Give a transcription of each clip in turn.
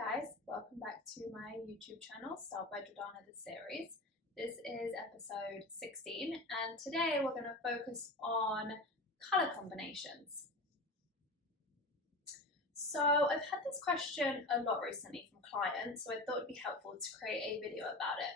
guys, welcome back to my YouTube channel, Styledbyjordanna the series. This is episode 16 and today we're going to focus on colour combinations. So I've had this question a lot recently from clients, so I thought it'd be helpful to create a video about it.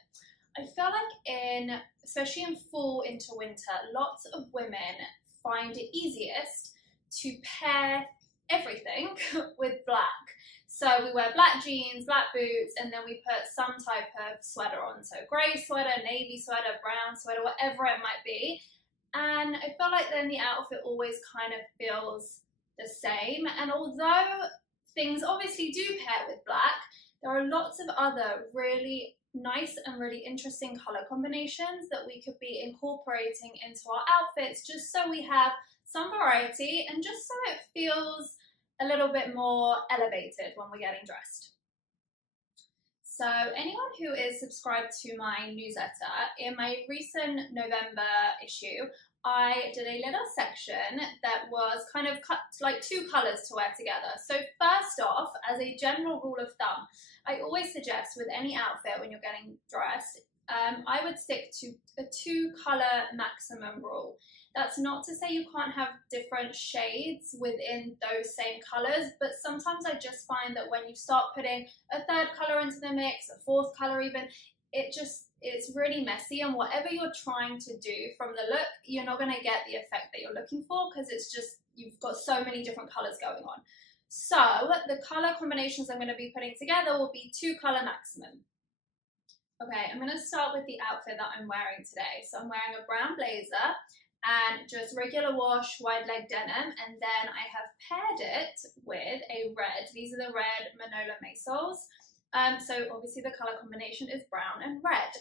I feel like especially in fall into winter, lots of women find it easiest to pair everything with black. So we wear black jeans, black boots, and then we put some type of sweater on. So grey sweater, navy sweater, brown sweater, whatever it might be. And I feel like then the outfit always kind of feels the same. And although things obviously do pair with black, there are lots of other really nice and really interesting colour combinations that we could be incorporating into our outfits just so we have some variety and just so it feels a little bit more elevated when we're getting dressed. So anyone who is subscribed to my newsletter, in my recent November issue, I did a little section that was kind of cut like two colours to wear together. So first off, as a general rule of thumb, I always suggest with any outfit when you're getting dressed, I would stick to a 2-colour maximum rule. That's not to say you can't have different shades within those same colours, but sometimes I just find that when you start putting a 3rd colour into the mix, a 4th colour even, it's really messy, and whatever you're trying to do from the look, you're not going to get the effect that you're looking for because it's just, you've got so many different colours going on. So the colour combinations I'm going to be putting together will be 2-colour maximum. Okay, I'm going to start with the outfit that I'm wearing today. So I'm wearing a brown blazer and just regular wash wide leg denim, and then I have paired it with a red. These are the red Manolo Mesols. So obviously the colour combination is brown and red.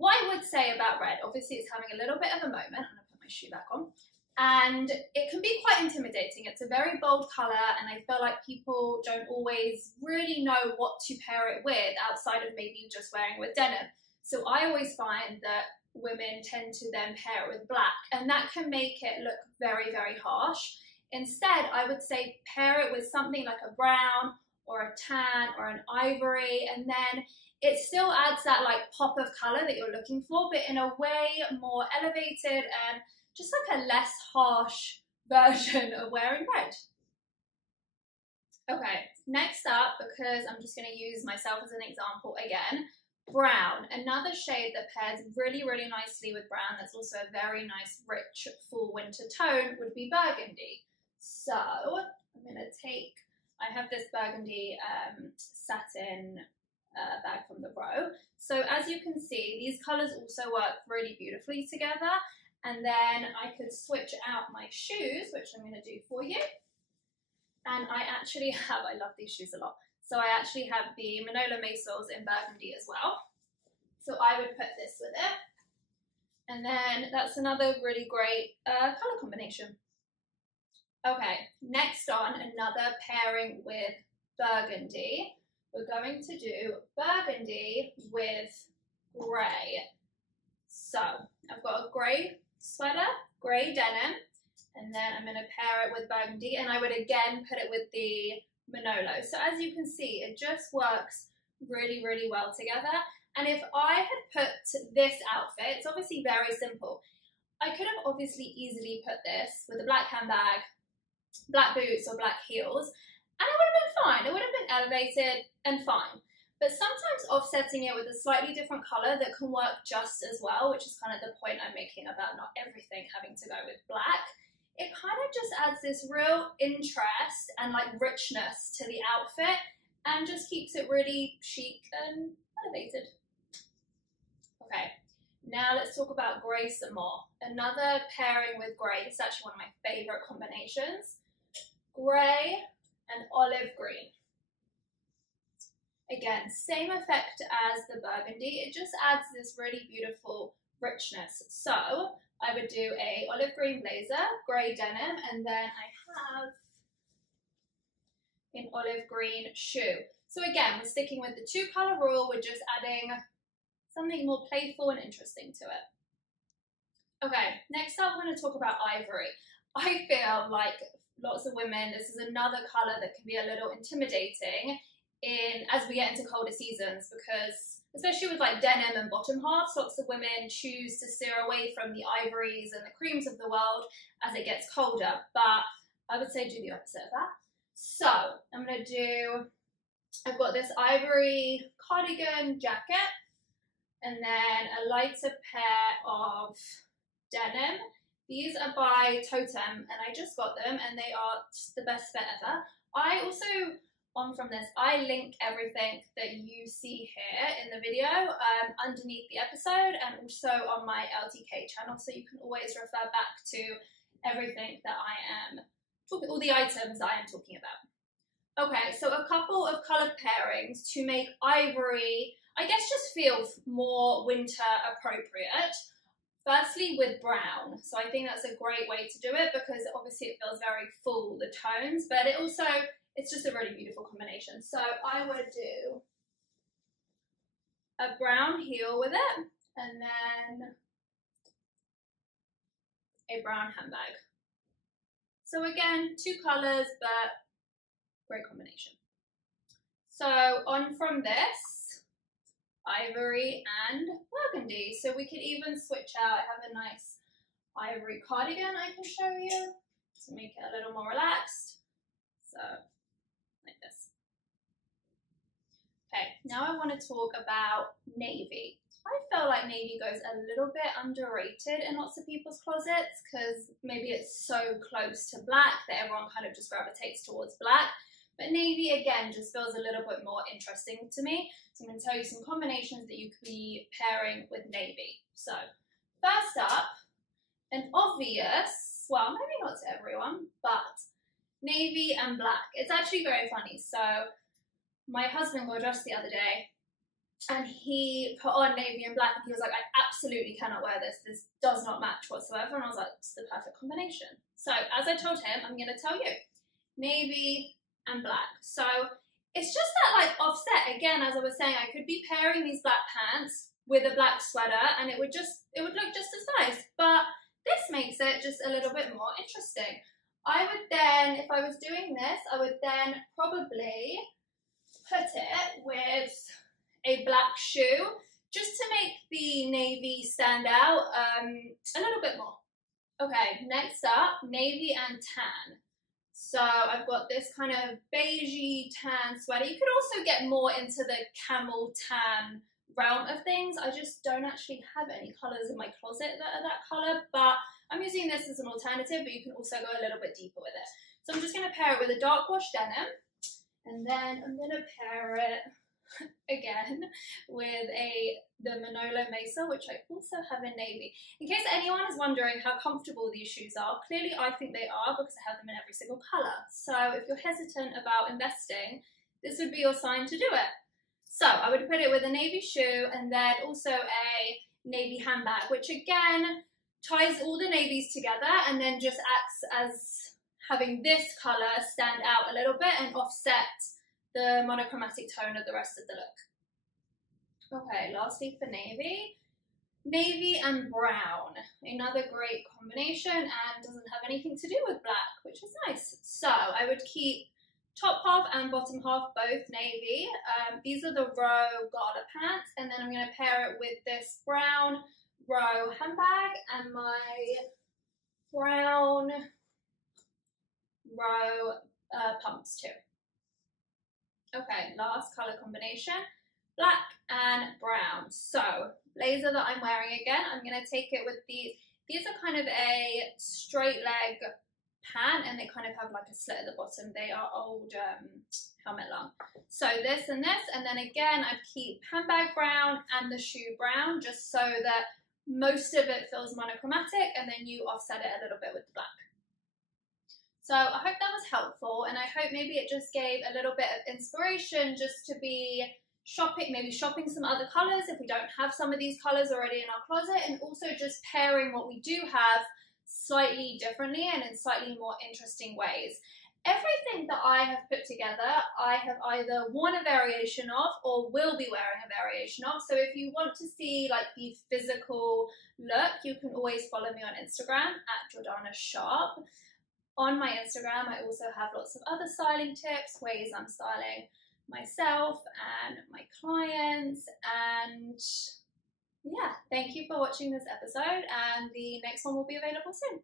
What I would say about red, obviously it's having a little bit of a moment. I'm going to put my shoe back on. And it can be quite intimidating. It's a very bold colour, and I feel like people don't always really know what to pair it with outside of maybe just wearing it with denim. So I always find that women tend to then pair it with black, and that can make it look very, very harsh. Instead, I would say pair it with something like a brown or a tan or an ivory, and then it still adds that like pop of colour that you're looking for, but in a way more elevated and just like a less harsh version of wearing red. Okay, next up, because I'm just going to use myself as an example again, brown. Another shade that pairs really, really nicely with brown, that's also a very nice, rich, full winter tone, would be burgundy. So I'm going to I have this burgundy satin bag from the Row. So as you can see, these colours also work really beautifully together. And then I could switch out my shoes, which I'm going to do for you. And I actually have, I love these shoes a lot. So I actually have the Manolo Mesols in burgundy as well. So I would put this with it. And then that's another really great colour combination. Okay, next on, another pairing with burgundy. We're going to do burgundy with grey. So I've got a grey sweater, grey denim, and then I'm going to pair it with burgundy, and I would again put it with the Manolo. So as you can see, it just works really, really well together. And if I had put this outfit, it's obviously very simple. I could have obviously easily put this with a black handbag, black boots or black heels, and it would have been fine. It would have been elevated and fine. But sometimes offsetting it with a slightly different colour that can work just as well, which is kind of the point I'm making about not everything having to go with black, it kind of just adds this real interest and like richness to the outfit and just keeps it really chic and elevated. Okay, now let's talk about grey some more. Another pairing with grey, this is actually one of my favourite combinations. Grey and olive green. Again, same effect as the burgundy, it just adds this really beautiful richness. So I would do a olive green blazer, grey denim, and then I have an olive green shoe. So again, we're sticking with the 2-colour rule, we're just adding something more playful and interesting to it. Okay, next up we're going to talk about ivory. I feel like lots of women, this is another colour that can be a little intimidating as we get into colder seasons, because especially with like denim and bottom halves, lots of women choose to steer away from the ivories and the creams of the world as it gets colder. But I would say do the opposite of that. So I'm going to do, I've got this ivory cardigan jacket and then a lighter pair of denim. These are by Totem and I just got them and they are just the best fit ever. I also, from this, I link everything that you see here in the video underneath the episode and also on my LTK channel, so you can always refer back to everything that I am talking, all the items I am talking about. Okay, so a couple of colour pairings to make ivory, I guess, just feel more winter appropriate. Firstly, with brown. So I think that's a great way to do it because obviously it feels very full, the tones, but it also, it's just a really beautiful combination. So I would do a brown heel with it and then a brown handbag. So again, two colours, but great combination. So on from this, ivory and burgundy. So we could even switch out. I have a nice ivory cardigan I can show you to make it a little more relaxed. So like this. Okay, now I want to talk about navy. I feel like navy goes a little bit underrated in lots of people's closets because maybe it's so close to black that everyone kind of just gravitates towards black. But navy, again, just feels a little bit more interesting to me. So I'm going to tell you some combinations that you could be pairing with navy. So first up, an obvious, well, maybe not to everyone, but navy and black. It's actually very funny. So my husband got dressed the other day and he put on navy and black and he was like, I absolutely cannot wear this. This does not match whatsoever. And I was like, it's the perfect combination. So as I told him, I'm going to tell you, navy and black. So it's just that like offset. Again, as I was saying, I could be pairing these black pants with a black sweater and it would look just as nice. But this makes it just a little bit more interesting. I would then, if I was doing this, I would then probably put it with a black shoe just to make the navy stand out a little bit more. Okay, next up, navy and tan. So I've got this kind of beigey tan sweater. You could also get more into the camel tan realm of things. I just don't actually have any colours in my closet that are that colour, but I'm using this as an alternative, but you can also go a little bit deeper with it. So I'm just going to pair it with a dark wash denim, and then I'm going to pair it again with the Manolo Mesa, which I also have in navy. In case anyone is wondering how comfortable these shoes are, clearly I think they are because I have them in every single colour. So if you're hesitant about investing, this would be your sign to do it. So I would put it with a navy shoe and then also a navy handbag, which again ties all the navies together and then just acts as having this colour stand out a little bit and offset the monochromatic tone of the rest of the look. Okay, lastly for navy. Navy and brown, another great combination and doesn't have anything to do with black, which is nice. So I would keep top half and bottom half both navy. These are the row gala pants, and then I'm going to pair it with this brown row handbag and my brown row pumps too. Okay, last colour combination, black and brown. So, blazer that I'm wearing again, I'm going to take it with these. These are kind of a straight leg pant and they kind of have like a slit at the bottom. They are old helmet long. So this and this, and then again, I'd keep handbag brown and the shoe brown just so that most of it feels monochromatic and then you offset it a little bit with the black. So I hope that was helpful, and I hope maybe it just gave a little bit of inspiration just to be shopping, maybe shopping some other colours if we don't have some of these colours already in our closet, and also just pairing what we do have slightly differently and in slightly more interesting ways. Everything that I have put together, I have either worn a variation of or will be wearing a variation of. So if you want to see like the physical look, you can always follow me on Instagram at Jordana Sharp. On my Instagram, I also have lots of other styling tips, ways I'm styling myself and my clients. And yeah, thank you for watching this episode, and the next one will be available soon.